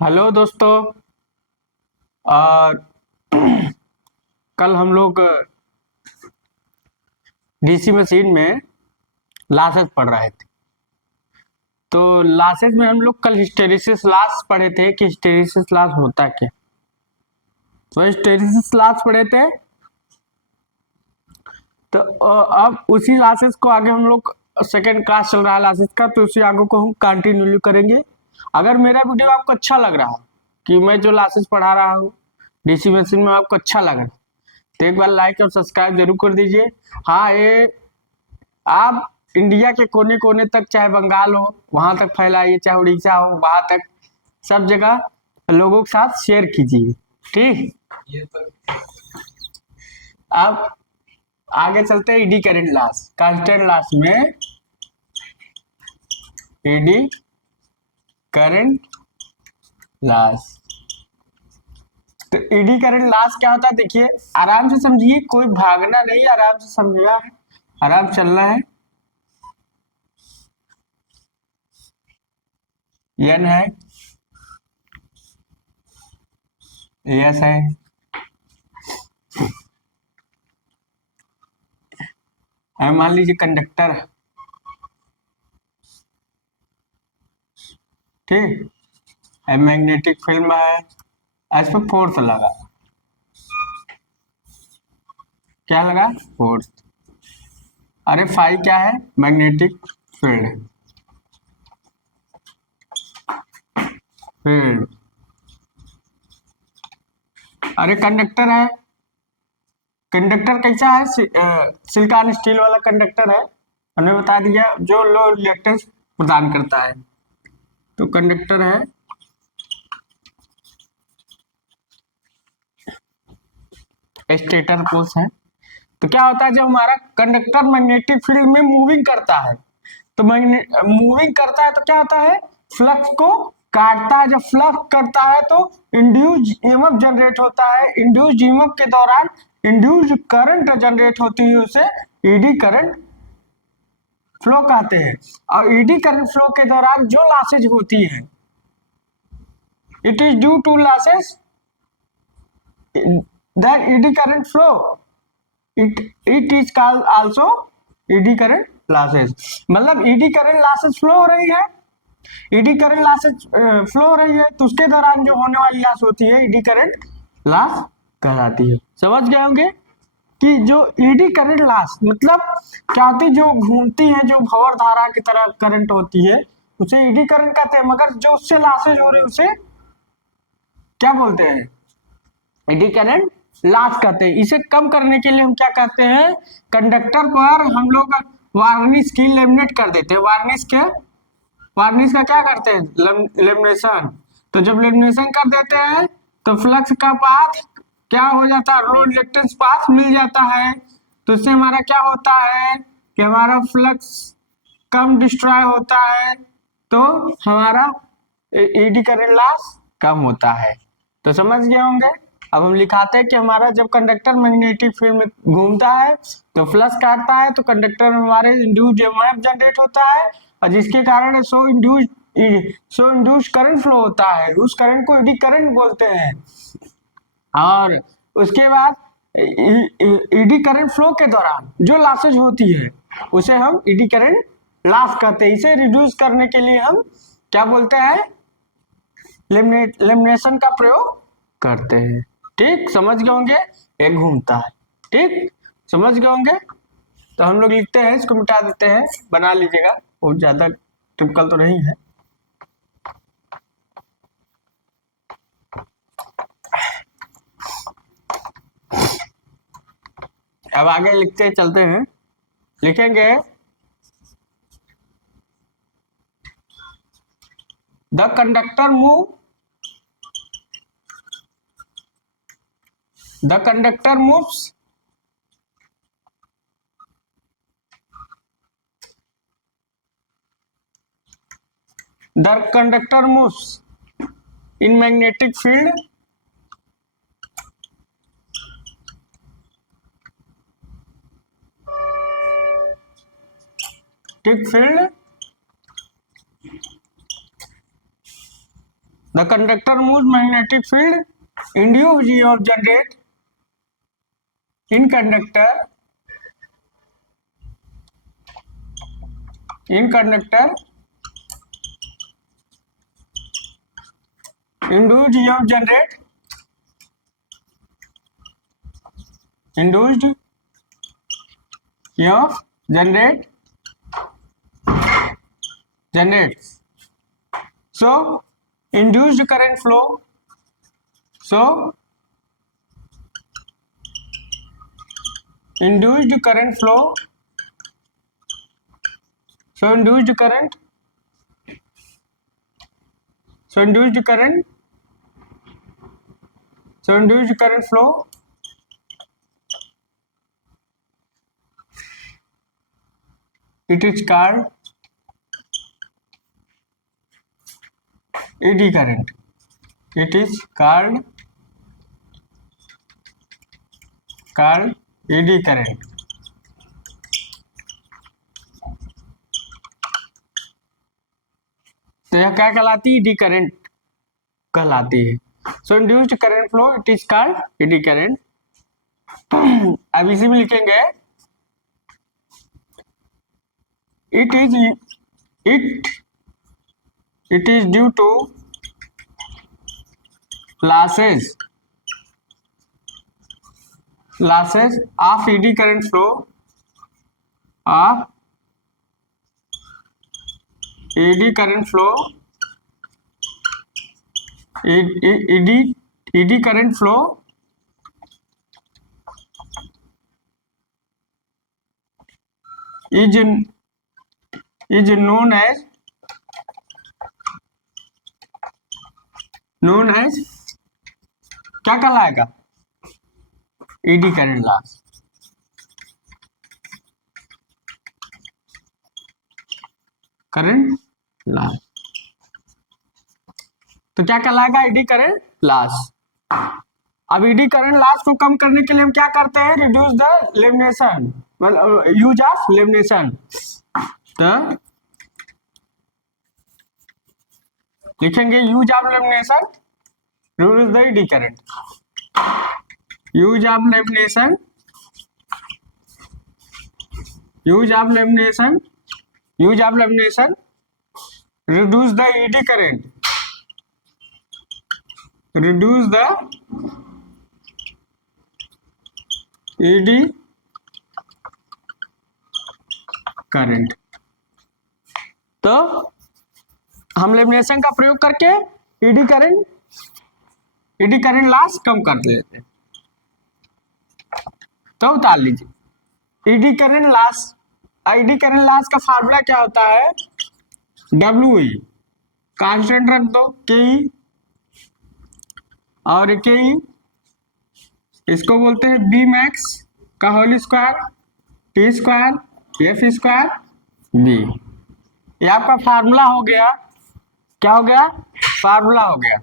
Hello दोस्तों। और कल हम लोग डीसी मशीन में लासेस पढ़ रहे थे। तो लासेस में हम लोग कल हिस्टेरिसिस लास पढ़े थे कि हिस्टेरिसिस लास होता क्या। तो हिस्टेरिसिस लास पढ़े थे। तो अब उसी लासेस को आगे हम लोग सेकेंड क्लास चल रहा है लासेस का, तो उसी आगे को हम कंटिन्यू करेंगे। अगर मेरा वीडियो आपको अच्छा लग रहा है कि मैं जो लासेस पढ़ा रहा हूँ डीसी मशीन में आपको अच्छा लग रहा है, तो एक बार लाइक और सब्सक्राइब जरूर कर दीजिए। हाँ, ये आप इंडिया के कोने कोने तक, चाहे बंगाल हो वहां तक फैलाइए, चाहे उड़ीसा हो वहां तक, सब जगह लोगों के साथ शेयर कीजिए। ठीक। अब आगे चलते हैं ED current loss, constant loss में ईडी करेंट लॉस। तो ईडी करेंट लॉस क्या होता है, देखिए आराम से समझिए, कोई भागना नहीं, आराम से समझना है, आराम चलना है। एन है, एस है, मान लीजिए कंडक्टर है। ठीक। मैग्नेटिक फील्ड है, इस पर फोर्स लगा। क्या लगा? फोर्स। अरे फाई क्या है? Magnetic field. फील्ड। अरे कंडक्टर है। कंडक्टर कैसा है? सिलिकॉन स्टील वाला कंडक्टर है, हमने बता दिया, जो लो रिएक्टेंस प्रदान करता है। तो कंडक्टर है। स्टेटर पोल्स है। तो क्या होता है, जब हमारा कंडक्टर मैग्नेटिक फील्ड में मूविंग करता है, तो मूविंग करता है तो क्या होता है, फ्लक्स को काटता है। जब फ्लक्स करता है तो इंड्यूस ईएमएफ जनरेट होता है। इंड्यूस ईएमएफ के दौरान इंड्यूस करंट जनरेट होती है, उसे ईडी करंट फ्लो कहते हैं। और ईडी करंट फ्लो के दौरान जो लॉसेज होती है, it is due to losses than eddy current flow, it is called also eddy current losses. मतलब ईडी करंट लॉसेज फ्लो हो रही है, ईडी करंट लॉसेज फ्लो हो रही है, तो उसके दौरान जो होने वाली लॉस होती है ईडी करंट लॉस कहलाती है। समझ गए होंगे कि जो ईडी करंट लॉस मतलब क्या होती है, जो घूमती है, जो भंवर धारा की तरह करंट होती है, उसे ईडी करंट कहते हैं। मगर जो उससे लॉसेज हो रही है उसे क्या बोलते हैं? एडी करंट लॉस कहते हैं। इसे कम करने के लिए हम क्या कहते हैं, कंडक्टर पर हम लोग वार्निश की लेमिनेट कर देते हैं। वार्निश का क्या करते हैं, लेमिनेशन। तो जब लेमिनेशन कर देते हैं तो फ्लक्स का पाथ क्या हो जाता है, लो रिएक्टेंस पाथ मिल जाता है। तो इससे हमारा क्या होता है कि हमारा फ्लक्स कम डिस्ट्रॉय होता है, तो हमारा एडी करंट लॉस कम होता है। तो समझ गए होंगे। अब हम लिखाते हैं कि हमारा जब कंडक्टर मैग्नेटिक फील्ड में घूमता है तो फ्लक्स काटता है, तो कंडक्टर में हमारे इंड्यूस्ड ईएमएफ जनरेट होता है, और जिसके कारण सो इंड्यूस्ड करंट फ्लो होता है। उस करंट को एडी करंट बोलते हैं। और उसके बाद ईडी करंट फ्लो के दौरान जो लॉसेज होती है उसे हम ईडी करंट लॉस कहते हैं। इसे रिड्यूस करने के लिए हम क्या बोलते हैं, लेमिनेशन का प्रयोग करते हैं। ठीक, समझ गए होंगे। एक घूमता है। ठीक, समझ गए होंगे। तो हम लोग लिखते हैं, इसको मिटा देते हैं, बना लीजिएगा, बहुत ज्यादा टिपिकल तो नहीं है। अब आगे लिखते चलते हैं, लिखेंगे the conductor move, the conductor moves the conductor moves in magnetic field tick field the conductor move magnetic field induced और generate in conductor induced of generates so induced current flow induced current flow it is called eddy current. It is called eddy current. तो यह क्या कहलाती है? AD current कहलाती है. So induced current flow it is called eddy current. अब इसी में लिखेंगे it is due to losses of eddy current flow eddy current flow is known as क्या कहलाएगा? AD current loss. तो क्या कहलाएगा? AD current loss. अब एडी करंट लॉस को कम करने के लिए हम क्या करते हैं? रिड्यूस द लेमिनेशन, मतलब यूज ऑफ लेमिनेशन. तो लिखेंगे use of lamination reduce the eddy current. Use of lamination reduce the eddy current. Reduce the eddy current. तो हम लेमिनेशन का प्रयोग करके एडी करंट लॉस कम कर देते हैं. तो उतार लीजिए AD current loss. AD current loss का फार्मूला क्या होता है? WE कांस्टेंट रख दो, KE और KE इसको बोलते हैं बी मैक्स का whole square T square F square B. ये आपका फार्मूला हो गया. क्या हो गया? फार्मूला हो गया.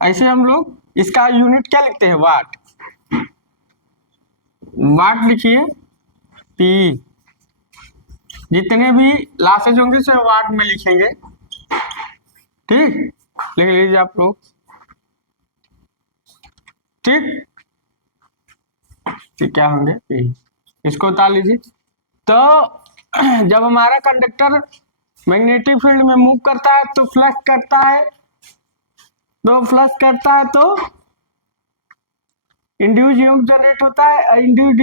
ऐसे हम लोग इसका यूनिट क्या लिखते हैं? वाट. वाट लिखिए. P जितने भी लॉसेज होंगे उसे वाट में लिखेंगे. ठीक, लिख लीजिए आप लोग. ठीक, क्या होंगे? P. इसको उतार लीजिए. तो जब हमारा कंडक्टर मैग्नेटिक फील्ड में मूव करता है तो फ्लक्स करता है तो इंड्यूस्ड ईएमएफ जनरेट होता है. इंड्यूस्ड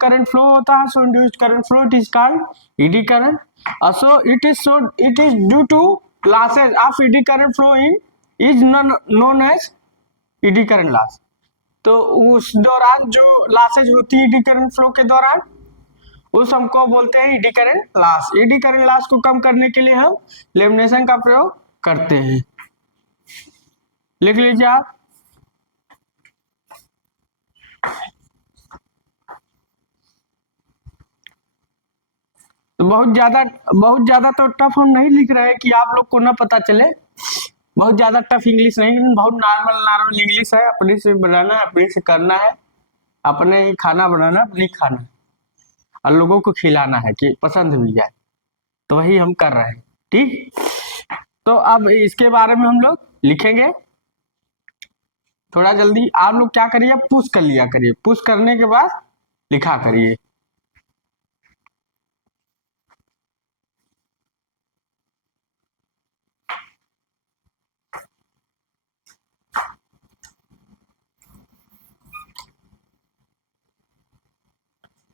करंट फ्लो होता है. So induced current flow it is called eddy current. So it is due to losses of eddy current flow is known as eddy current loss. तो उस दौरान जो losses होती है एडी करंट फ्लो के दौरान, उस हमको बोलते हैं AD current loss. AD current loss को कम करने के लिए हम लेमिनेशन का प्रयोग करते हैं. लिख लीजिए आप. तो बहुत ज्यादा तो टफ हम नहीं लिख रहे हैं कि आप लोग को ना पता चले. बहुत ज्यादा टफ इंग्लिश नहीं, बहुत नॉर्मल इंग्लिश है. अपने से बनाना है, अपने से करना है, अपने ही खाना बनाना, अपनी खाना और लोगों को खिलाना है कि पसंद भी जाए. तो वही हम कर रहे हैं. ठीक। तो अब इसके बारे में हम लोग लिखेंगे। थोड़ा जल्दी आप लोग क्या करिए, पुश कर लिया करिए, पुश करने के बाद लिखा करिए।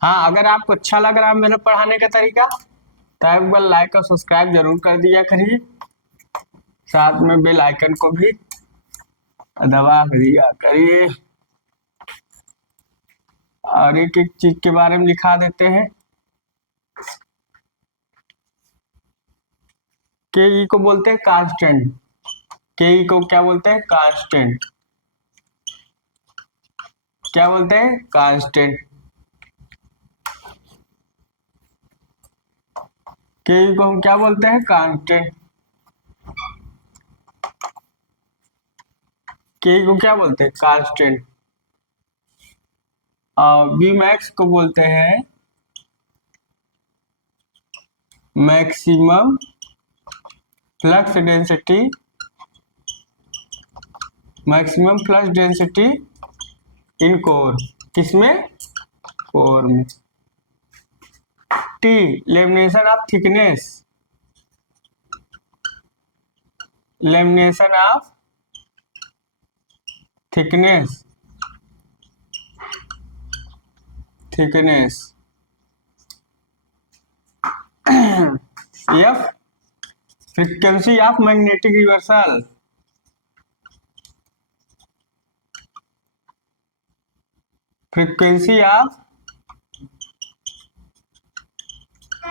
हाँ, अगर आपको अच्छा लग रहा है मेरा पढ़ाने का तरीका तो एक बार लाइक और सब्सक्राइब जरूर कर दिया करिए, साथ में बेल आइकन को भी दबा दिया करिए। और एक एक चीज के बारे में लिखा देते हैं। के ई को बोलते हैं कांस्टेंट, के ई को क्या बोलते हैं, कांस्टेंट। क्या बोलते हैं, कांस्टेंट। के ई को हम क्या बोलते हैं, कांस्टेंट। के ई को क्या बोलते हैं, कांस्टेंट। और बी मैक्स को बोलते हैं maximum flux density, maximum flux density in core. किसमें, कोर में। T lamination of thickness, lamination of thickness, thickness. F frequency of magnetic reversal, frequency of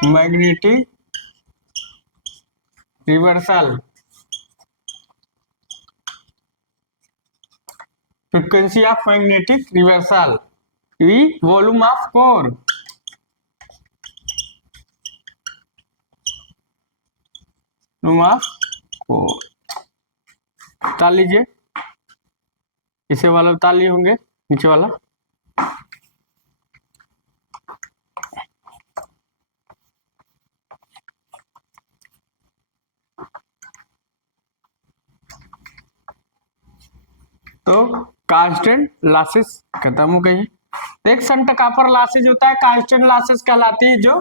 magnetic reversal, frequency of magnetic reversal. V volume of core, volume of core. ताल लीजिए, इसे वाला ताल लिए होंगे, नीचे वाला। तो कांस्टेंट लॉसेस खत्म हो गई। एक संट कापर लॉसेज होता है, कांस्टेंट लॉसेस कहलाती है, जो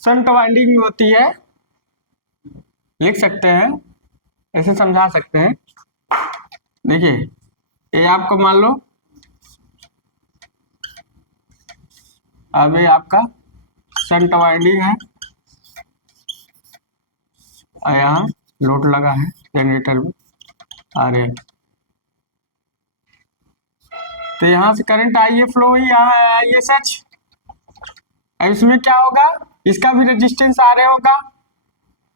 संट वाइंडिंग में होती है। लिख सकते हैं, ऐसे समझा सकते हैं। देखिए, ये आपको मान लो, अब ये आपका संट वाइंडिंग है और यहाँ लोड लगा है जनरेटर में आ रहे हैं। तो यहाँ से करंट आई ए फ्लो हुई, यहाँ आई एस एच। अब इसमें क्या होगा, इसका भी रेजिस्टेंस आ रहा होगा।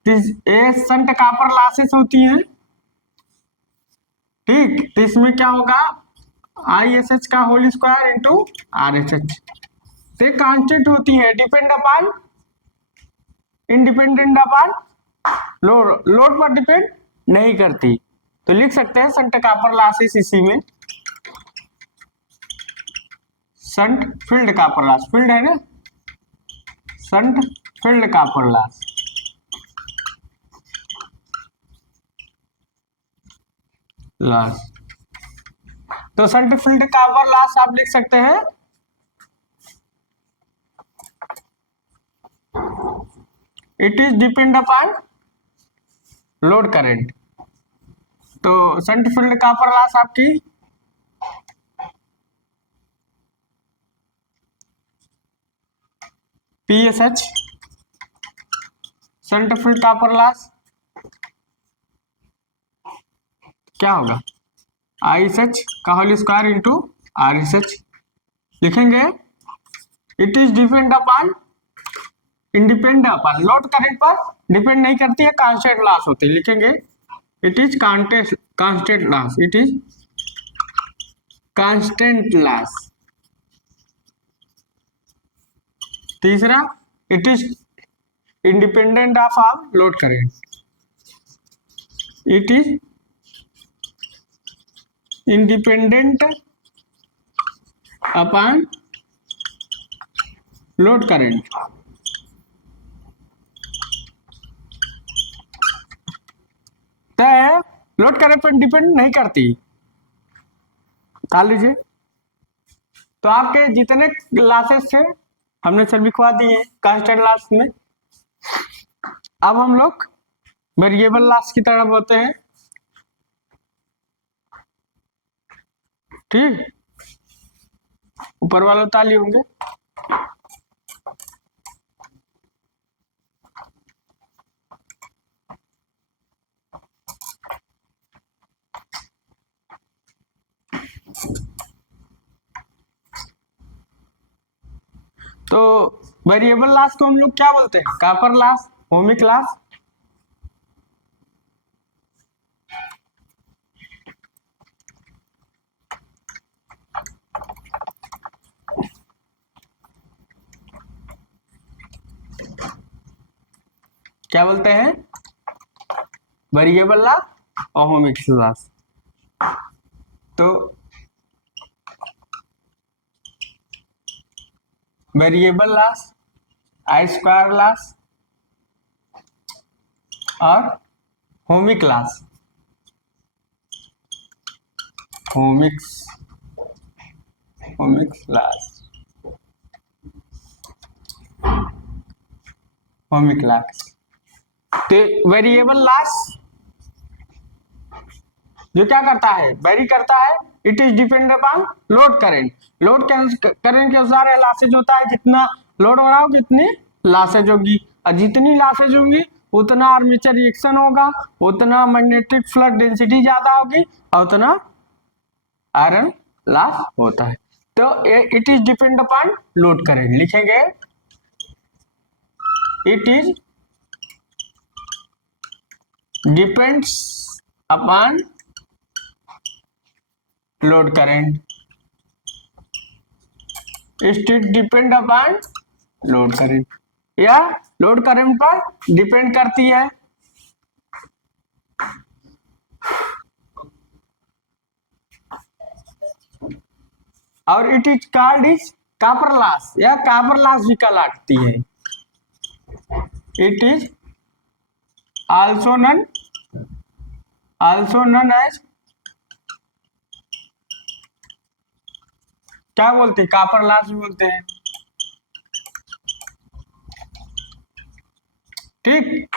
ये संट कापर लॉसेस होती हैं, ठीक। तो इसमें क्या होगा, आई एस एच का whole square into R S H. तो कांस्टेंट होती है, depend upon, independent upon load, load पर डिपेंड नहीं करती। तो लिख सकते हैं संट कापर लॉसेस, इसी में shunt field copper loss, field है ना, shunt field copper loss. Loss, तो संट फील्ड कापर लॉस आप लिख सकते हैं, it is depend upon load current. तो संट फील्ड कापर लॉस आपकी PSH, shunt field copper loss क्या होगा, ISH का होल स्क्वायर इंटू RSH। लिखेंगे, it is depend upon, independent upon, load current पर डिपेंड नहीं करती है, कांस्टेंट लॉस होती है। लिखेंगे, it is constant loss, it is constant loss. तीसरा, it is independent of load current, it is independent upon load current. Load current पर depend नहीं करती। निकाल लीजिए। तो आपके जितने लॉसेस थे हमने सब लिखवा दिए कांस्टेंट लॉस में। अब हम लोग वेरिएबल लॉस की तरफ होते हैं। ठीक, ऊपर वाले ताली होंगे। तो वेरिएबल लॉस को हम लोग क्या बोलते हैं? Copper loss, ohmic loss. क्या बोलते हैं? वेरिएबल लॉस और ओमिक लॉस। तो वेरिएबल लॉस, आई स्क्वायर लॉस और ohmic loss, omics loss, ohmic loss. तो वेरिएबल लॉस जो क्या करता है, वेरी करता है। It is depend upon load current. Load current के अनुसार लॉसेज होता है। जितना लोड हो रहा होगा उतनी लॉसेज होगी, और जितनी लॉसेज होगी उतना आर्मेचर रिएक्शन होगा, उतना मैग्नेटिक फ्लक्स डेंसिटी ज्यादा होगी और उतना आयरन लॉस होता है। तो it is depend upon load current लिखेंगे। It is depends upon load current. It depend upon load current, या लोड करंट पर डिपेंड करती है। और it is called is copper loss, या कॉपर लॉस भी कहलाती है। It is also known as, क्या बोलते हैं? कॉपर लॉस भी बोलते हैं। ठीक,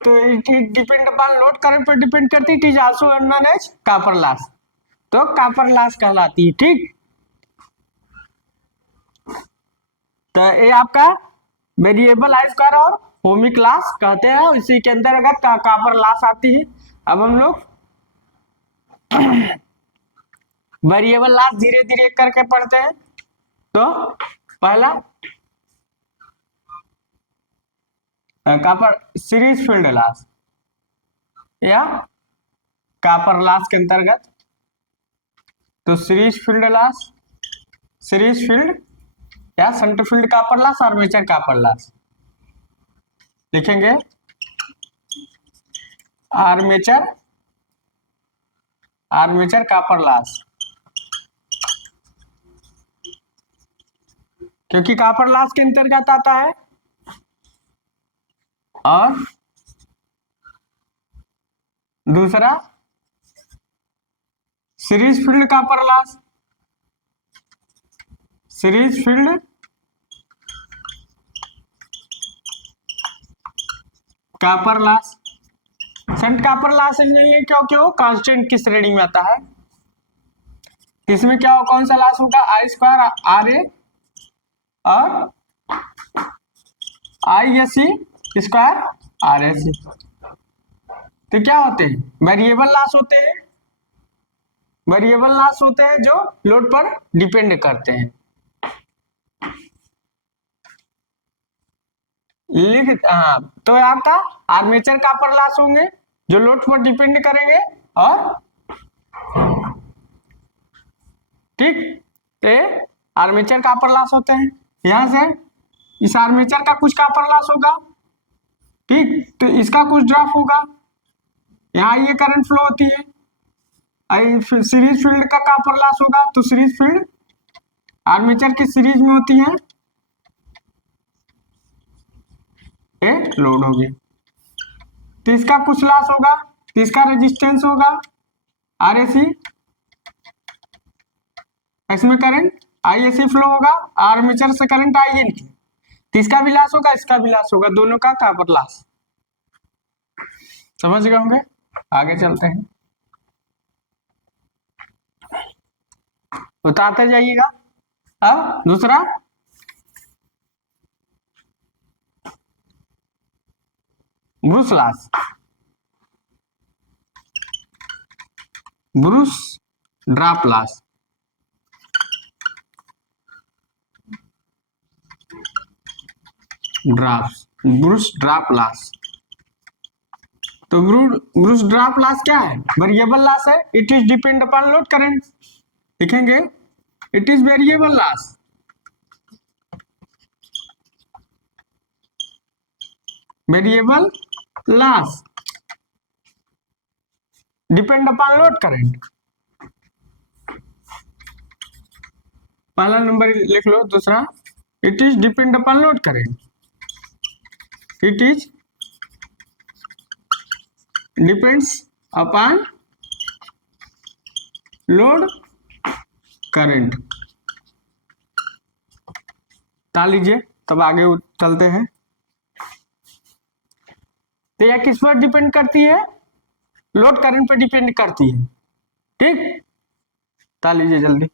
तो it depend upon load current पर डिपेंड करती है। It is also known as copper loss, तो कॉपर लॉस कहलाती है। ठीक, तो ये आपका वेरिएबल आई स्क्वायर और ओमिक लॉस कहते हैं, इसी के अंतर्गत कॉपर लॉस आती है। अब हम लोग वेरिएबल लॉस धीरे धीरे करके पढ़ते हैं। तो पहला कॉपर सीरीज फील्ड लॉस, या कॉपर लॉस के अंतर्गत तो series field loss, series field या shunt field copper loss, armature copper loss लिखेंगे। आर्मेचर कॉपर लॉस, क्योंकि कॉपर लॉस के अंतर्गत आता है। और दूसरा series field copper loss, series field copper loss. Shunt copper loss नहीं, क्योंकि वो कांस्टेंट की श्रेणी में आता है। इसमें क्या कौन सा लॉस होगा? आई स्क्वायर आर ए और I S C square R S C. तो क्या होते हैं? वेरिएबल लॉस होते हैं। वेरिएबल लॉस होते हैं जो लोड पर डिपेंड करते हैं। हाँ, तो आपका आर्मेचर कॉपर लॉस होंगे जो लोड पर डिपेंड करेंगे। और ठीक, तो आर्मेचर कॉपर लॉस होते हैं। यहां से इस आर्मेचर का कुछ कॉपर लॉस होगा, ठीक, तो इसका कुछ ड्रॉप होगा। यहाँ ये करंट फ्लो होती है। सीरीज फील्ड का कॉपर लॉस होगा, तो सीरीज फील्ड आर्मेचर की सीरीज में होती है, ये लोड होगी, तो इसका कुछ लॉस होगा। तो इसका रेजिस्टेंस होगा RAC, इसमें करंट IAC फ्लो होगा, आर्मेचर से करंट IN, तो इसका भी लॉस होगा, इसका भी लॉस होगा, दोनों का कॉपर लॉस। समझ गए होंगे। आगे चलते हैं, बताते जाइएगा। अब दूसरा brush loss, brush drop loss, brush drop loss. तो ब्रूस ड्रॉप लॉस क्या है? वेरिएबल लॉस है। It is depend upon load current, लिखेंगे it is variable loss, variable loss depend upon load current. पहला नंबर लिख लो। दूसरा, it is depend upon load current, it is depends upon load current. ताल लीजिए, तब आगे चलते हैं। तो यह किस पर डिपेंड करती है? लोड करंट पर डिपेंड करती है। ठीक, ताल लीजिए जल्दी।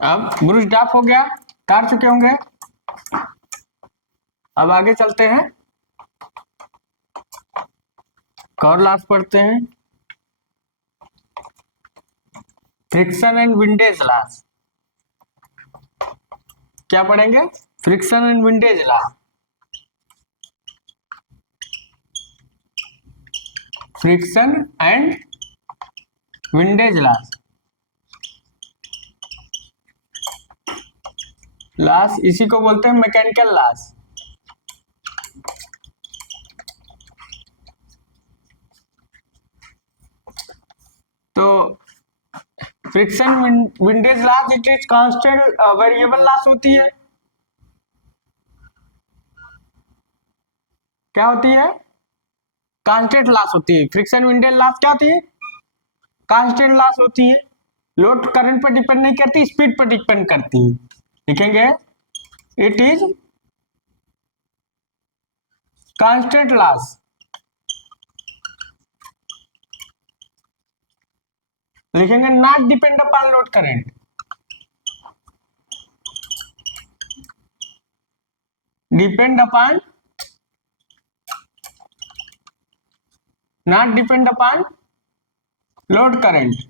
अब ब्रूस ड्रॉप हो गया, तार चुके होंगे। अब आगे चलते हैं, और लास्ट पढ़ते हैं, फ्रिक्शन एंड विंडेज लॉस। क्या पढ़ेंगे? Friction and windage loss, friction and windage loss. Loss इसी को बोलते हैं मैकेनिकल लॉस। तो friction windage loss it is constant variable loss होती है। क्या होती है? कांस्टेंट लॉस होती है। फ्रिक्शन विंडेज लॉस क्या होती है? कांस्टेंट लॉस होती है। लोड करंट पर डिपेंड नहीं करती, स्पीड पर डिपेंड करती है। लिखेंगे इट इज कांस्टेंट लॉस, लिखेंगे not depend upon load current, depend upon, not depend upon load current,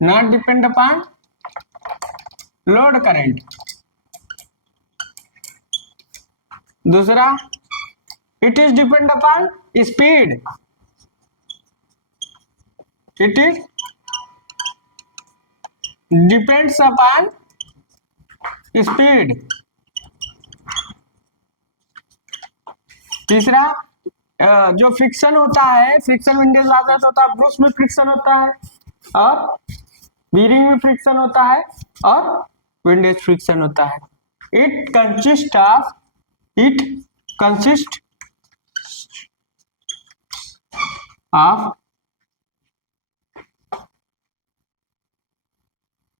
not depend upon load current. दूसरा, it is depend upon speed, it is depends upon speed. तीसरा जो friction होता है, friction windage losses होता है, Bruce में friction होता है और बीरिंग में फ्रिक्शन होता है और विंडेज फ्रिक्शन होता है। It consist of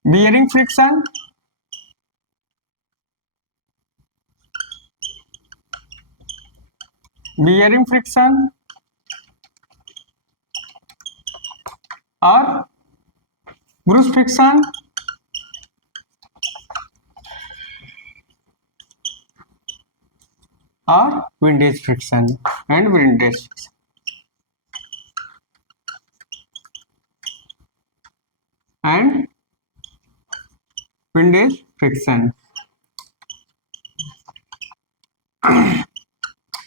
bearing friction, और ब्रूस फ्रिक्शन और windage friction and windage friction.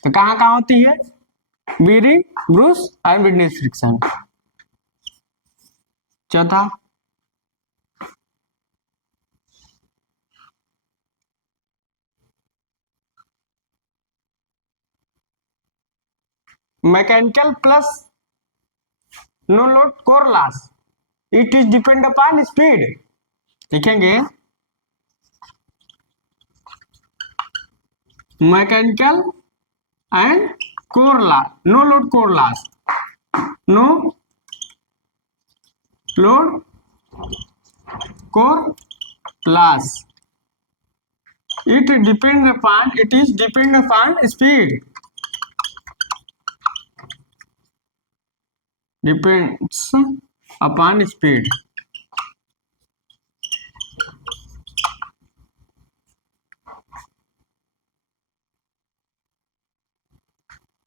तो कहाँ कहाँ होती है? बीरिंग, ब्रूस और विंडेज फ्रिक्शन। चौथा mechanical plus no load core loss, it is depend upon speed. लिखेंगे mechanical and core loss, no load core loss, no load core loss, it is depend upon speed, depends upon speed।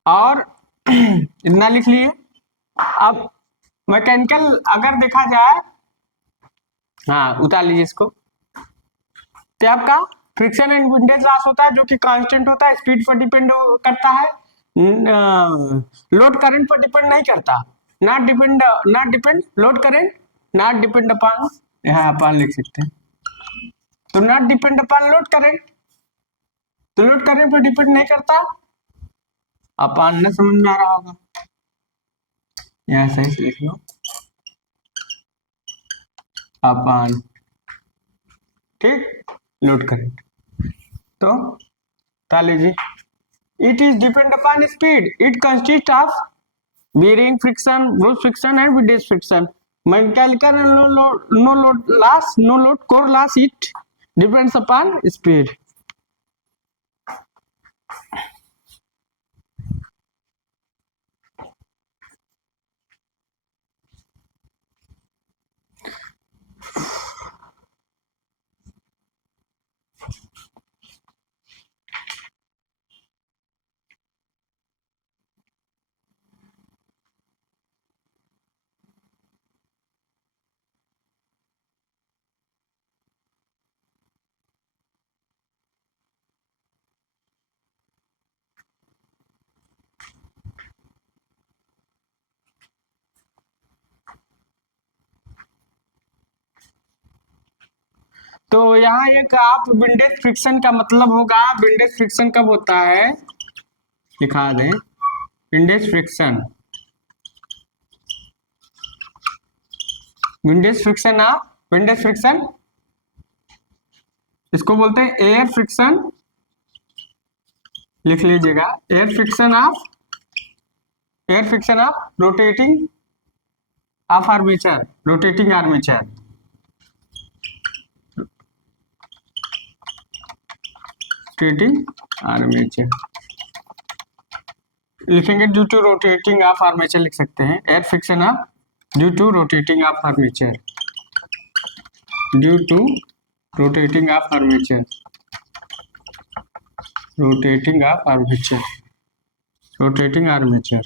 और इतना लिख लिए। अब mechanical अगर देखा जाए, हाँ उतार लीजिए इसको, तो आपका फ्रिक्शन एंड विंडेज लॉस होता है जो कि कांस्टेंट होता है, स्पीड पर डिपेंड करता है, लोड करंट पर डिपेंड नहीं करता, not depend load current, not depend upon, यहाँ अपन लिख सकते हैं, तो not depend upon load current, तो लोड करंट पर डिपेंड नहीं करता। अपन न समझ में आ रहा होगा, यहाँ सही से लिख लो अपन, ठीक, लोड करंट। तो लीजिए, it is depend upon speed, it consist of bearing friction, brush friction and wind friction, mechanical no load core loss, it depends upon speed। तो यहाँ एक आप विंडेज फ्रिक्शन का मतलब होगा, विंडेज फ्रिक्शन कब होता है लिखा दें, विंडेज फ्रिक्शन, विंडेज फ्रिक्शन इसको बोलते हैं एयर फ्रिक्शन, लिख लीजिएगा, air friction of rotating of armature, rotating armature, लिखेंगे due to rotating of armature, लिख सकते हैं air friction of due to rotating of armature, due to rotating of armature, rotating of armature, rotating armature.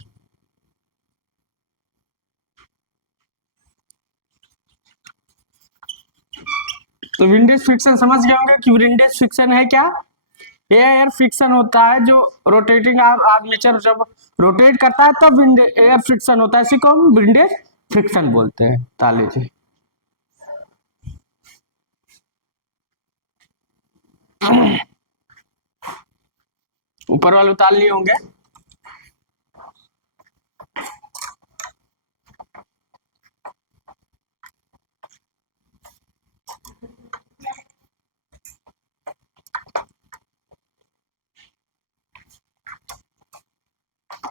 तो windage friction समझ गए होंगे कि windage friction है क्या, एयर फ्रिक्शन होता है जो रोटेटिंग आर्मेचर जब रोटेट करता है तब एयर फ्रिक्शन होता है, इसी को हम विंडेज फ्रिक्शन बोलते हैं। ताले से ऊपर वाले उतार लिए होंगे।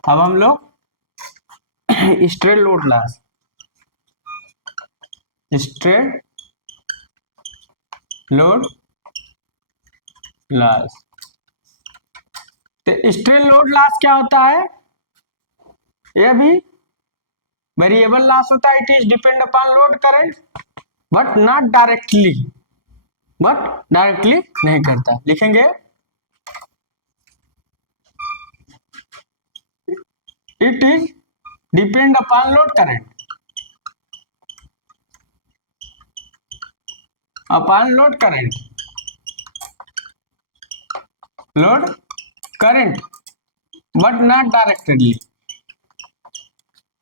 अब हम लोग straight load loss, straight load loss. तो स्ट्रेट लोड लॉस क्या होता है? यह भी वेरिएबल लॉस होता है। It is depend upon load current but not directly, नहीं करता। लिखेंगे it is depend upon load current, upon load current but not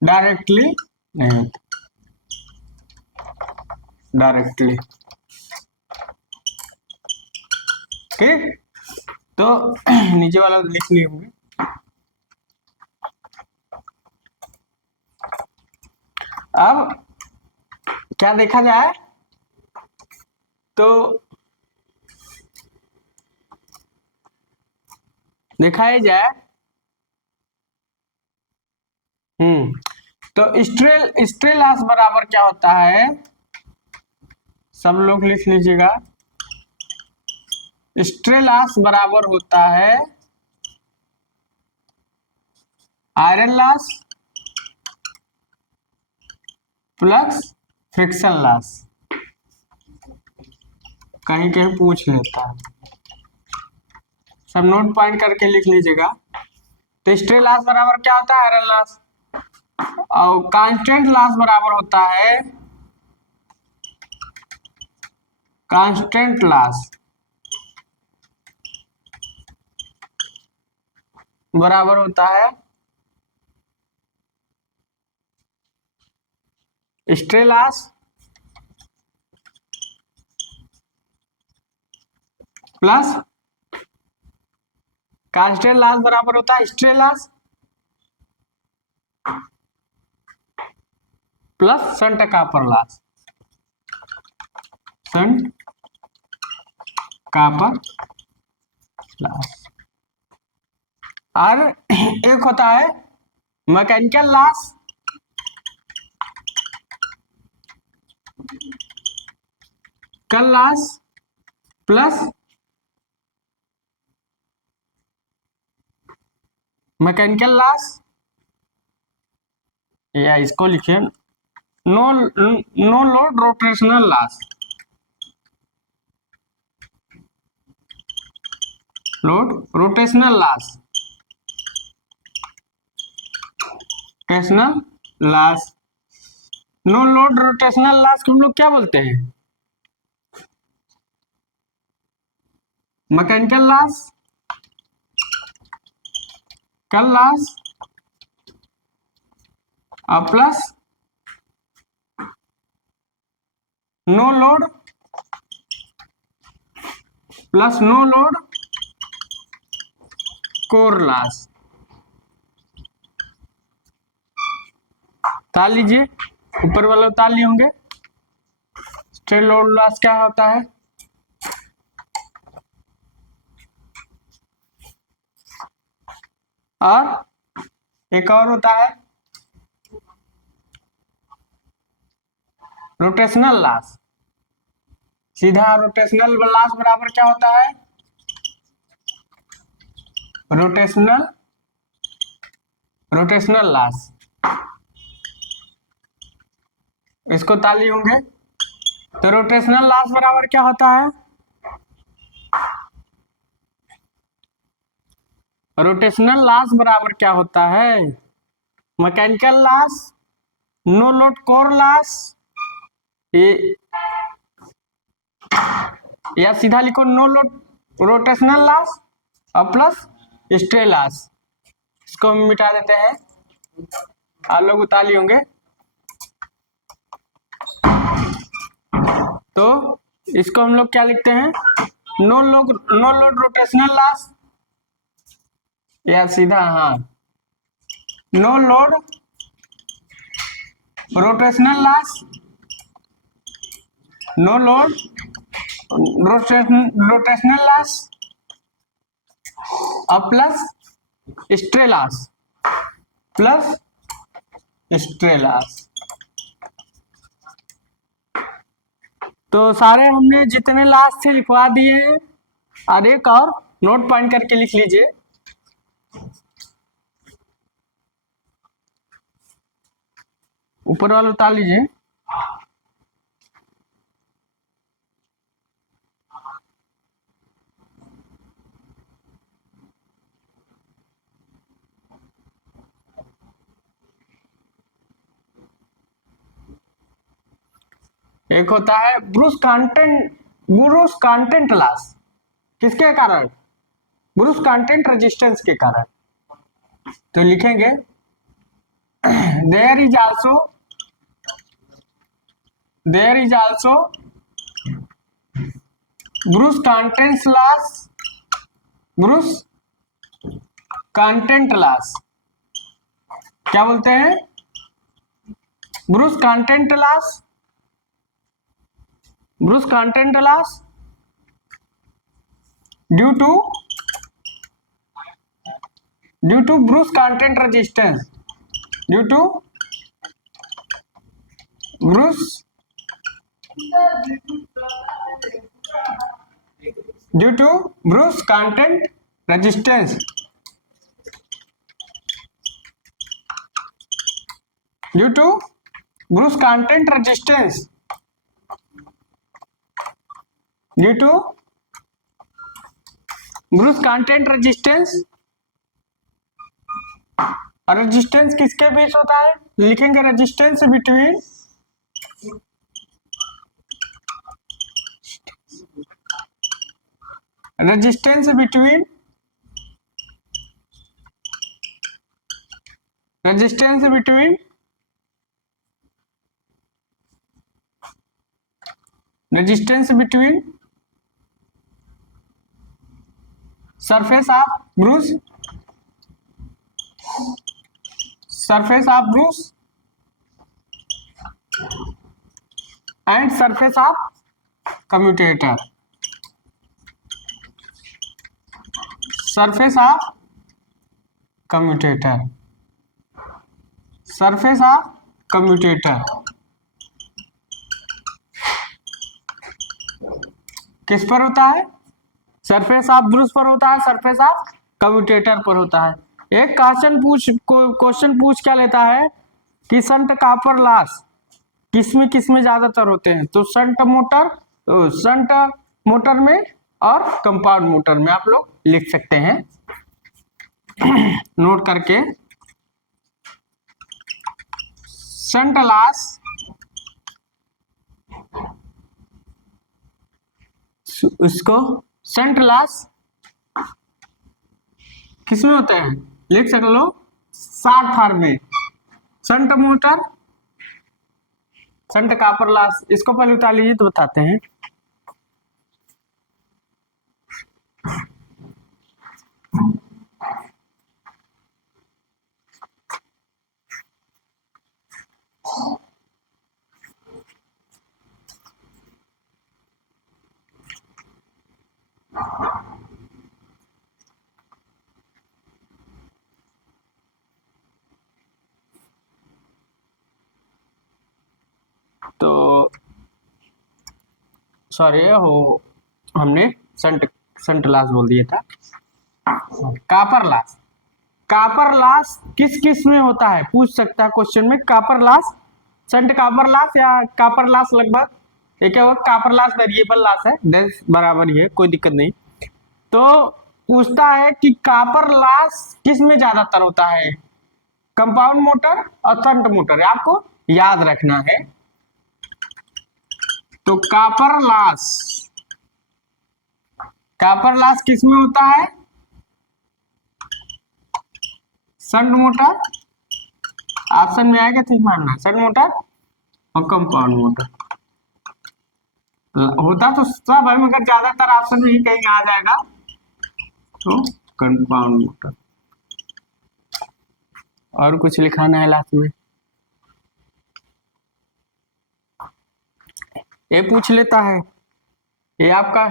directly नहीं होता, डायरेक्टली। ठीक, तो नीचे वाला लिख लिए होंगे। अब क्या देखा जाए तो दिखाया जाए, तो स्ट्रे लॉस बराबर क्या होता है? सब लोग लिख लीजिएगा। स्ट्रे लॉस बराबर होता है iron loss plus friction loss. कहीं कहीं पूछ लेता है, सब नोट पॉइंट करके लिख लीजिएगा। तो स्ट्रे लॉस बराबर क्या होता है? Iron loss. और कांस्टेंट लॉस बराबर होता है, कांस्टेंट लॉस बराबर होता है stray loss plus constant loss बराबर होता है stray loss plus shunt copper loss, shunt copper loss. और एक होता है mechanical loss core loss plus mechanical loss, या इसको लिखिए no load rotational loss, load rotational loss, rotational loss. No load rotational loss को हम लोग क्या बोलते हैं? मैकेनिकल लॉस कल लॉस और plus no load plus no load core loss. ताल लीजिए, ऊपर वाला ताल लिए होंगे। स्ट्रेट लोड लॉस क्या होता है? और एक और होता है रोटेशनल लॉस। सीधा रोटेशनल लॉस बराबर क्या होता है? रोटेशनल लॉस, इसको ताली होंगे। तो रोटेशनल लॉस बराबर क्या होता है? रोटेशनल लॉस बराबर क्या होता है? Mechanical loss, no load core loss, या सीधा लिखो नो लोड रोटेशनल लॉस और प्लस स्ट्रे लॉस। इसको हम मिटा देते हैं, आप लोग उतार होंगे। तो इसको हम लोग क्या लिखते हैं? नो लोड रोटेशनल लॉस, या सीधा हाँ no load rotational loss, no load rotational loss और plus stray loss. Plus stray loss. तो सारे हमने जितने लॉस थे लिखवा दिए हैं, और एक और नोट पॉइंट करके लिख लीजिए। ऊपर वाला उतार लीजिए। एक होता है ब्रूस कंटेंट लॉस। किसके कारण? ब्रूस कंटेंट रेजिस्टेंस के कारण। तो लिखेंगे there is also brush contact loss. क्या बोलते हैं? Brush contact loss due to brush contact resistance, due to brush contact resistance, due to brush contact resistance, due to brush contact resistance. और resistance किसके बीच होता है? लिखेंगे resistance between surface of bruise and surface of commutator, surface of commutator किस पर होता है? सरफेस ऑफ ब्रूस पर होता है, सरफेस ऑफ कम्यूटेटर पर होता है। एक क्वेश्चन पूछ क्या लेता है कि शंट कॉपर लॉस किसमें ज्यादातर होते हैं? तो शंट मोटर में और कंपाउंड मोटर में आप लोग लिख सकते हैं नोट करके। शंट लॉस इसको शंट लॉस किसमें होते हैं? लिख सक लो शार्ट फॉर्म में। Shunt motor, shunt copper loss. इसको पहले उतार लीजिए तो बताते हैं। तो सॉरी हो हमने शंट लॉस बोल दिया था। कॉपर लॉस किस में होता है? पूछ सकता है क्वेश्चन में। Copper loss, shunt copper loss या कॉपर लॉस लगभग एक है। कॉपर लॉस वेरिएबल लॉस है, बराबर ही है, कोई दिक्कत नहीं। तो पूछता है कि कॉपर लॉस किस में ज्यादातर होता है? कंपाउंड मोटर और शंट मोटर, आपको याद रखना है। तो कॉपर लॉस किस में होता है? शंट मोटर, ऑप्शन में आएगा ठीक मानना, शंट मोटर और कंपाउंड मोटर। होता तो सब है मगर ज्यादातर ऑप्शन में ही कहीं आ जाएगा तो कंपाउंड मोटर। और कुछ लिखाना है लास्ट में? ये पूछ लेता है, ये आपका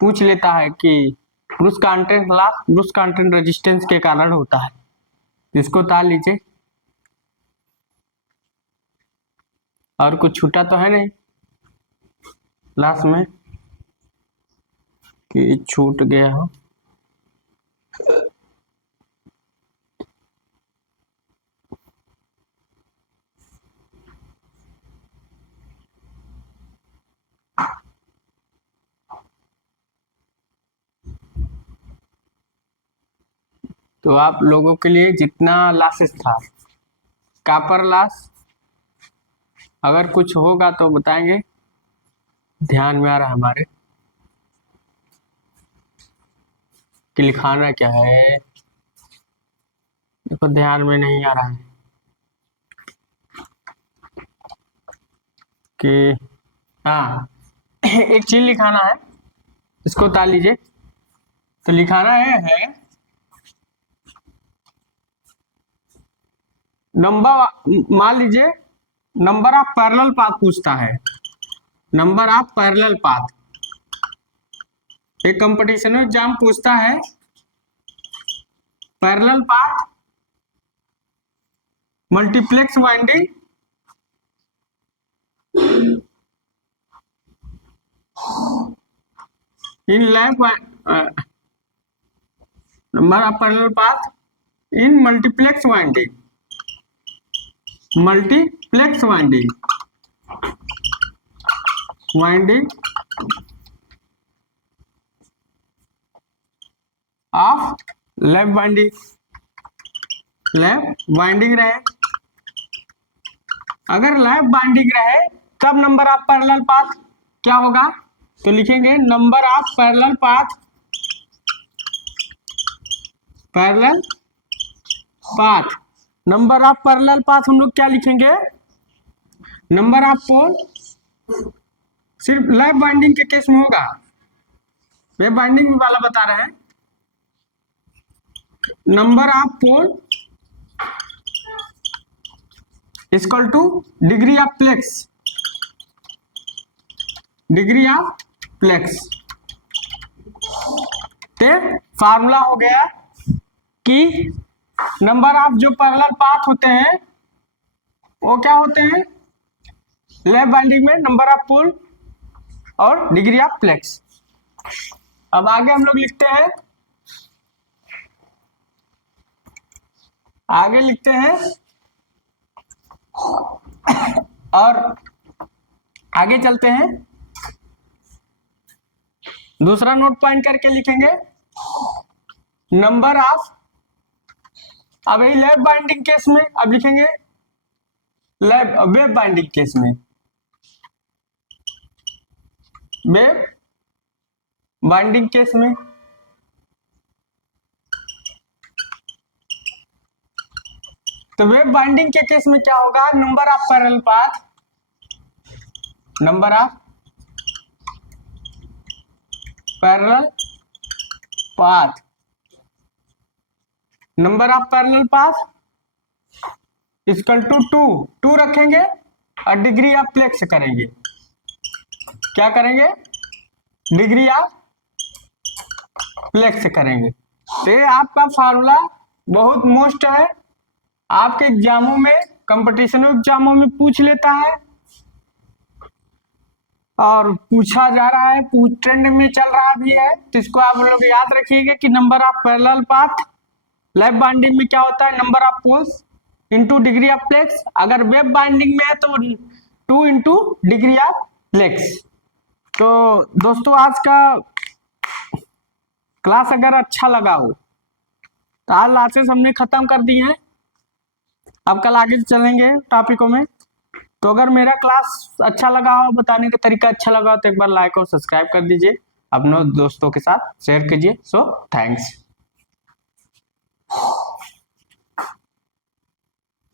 पूछ लेता है कि Bruce contact loss Bruce contact resistance के कारण होता है। इसको उतार लीजिए। और कुछ छूटा तो है नहीं लास्ट में कि छूट गया हो। तो आप लोगों के लिए जितना लॉसेस था, कॉपर लॉस, अगर कुछ होगा तो बताएंगे, ध्यान में आ रहा है हमारे कि लिखाना क्या है। देखो ध्यान में नहीं आ रहा है कि हाँ एक चीज लिखाना है, इसको उतार लीजिए। तो लिखाना है नंबर, मान लीजिए नंबर ऑफ पैरेलल पाथ पूछता है, नंबर ऑफ पैरेलल पाथ। एक कंपटीशन एग्जाम पूछता है parallel path multiplex winding in lab, number of parallel path in multiplex winding, multiplex winding of lab winding, lab winding रहे। अगर lab winding रहे तब number of parallel path क्या होगा, तो लिखेंगे number of parallel path, parallel path, number of parallel path हम लोग क्या लिखेंगे, नंबर ऑफ पोल, सिर्फ लैब वाइंडिंग के केस में होगा, वेब बाइंडिंग वाला बता रहे हैं। Number of pole equal to degree of plex, degree of plex. तो फार्मूला हो गया कि नंबर ऑफ जो पैरेलल पाथ होते हैं वो क्या होते हैं, लैब बाइंडिंग में नंबर ऑफ पोल और डिग्री ऑफ प्लेक्स। अब आगे हम लोग लिखते हैं, आगे लिखते हैं और आगे चलते हैं, दूसरा नोट पॉइंट करके लिखेंगे नंबर ऑफ, अब यही लैब बाइंडिंग केस में अब लिखेंगे लैब वेब बाइंडिंग केस में, वेब बाइंडिंग केस में तो वेब बाइंडिंग के केस में क्या होगा, number of parallel path, number of parallel path, number of parallel path equal to 2 रखेंगे और डिग्री ऑफ प्लेक्स करेंगे। क्या करेंगे, डिग्री ऑफ प्लेक्स करेंगे। तो ये आपका फार्मूला बहुत मोस्ट है, आपके एग्जामों में, कंपटीशन एग्जामों में पूछ लेता है और पूछा जा रहा है, ट्रेंड में चल रहा भी है। तो इसको आप लोग याद रखिएगा कि number of parallel path lap winding में क्या होता है, number of poles into degree of plex. अगर वेब बाइंडिंग में है तो 2 इंटू डिग्री ऑफ प्लेक्स। तो दोस्तों आज का क्लास अगर अच्छा लगा हो तो आज क्लासेस हमने खत्म कर दी हैं, अब कल आगे चलेंगे टॉपिकों में। तो अगर मेरा क्लास अच्छा लगा हो, बताने का तरीका अच्छा लगा हो तो एक बार लाइक और सब्सक्राइब कर दीजिए, अपने दोस्तों के साथ शेयर कीजिए। So thanks.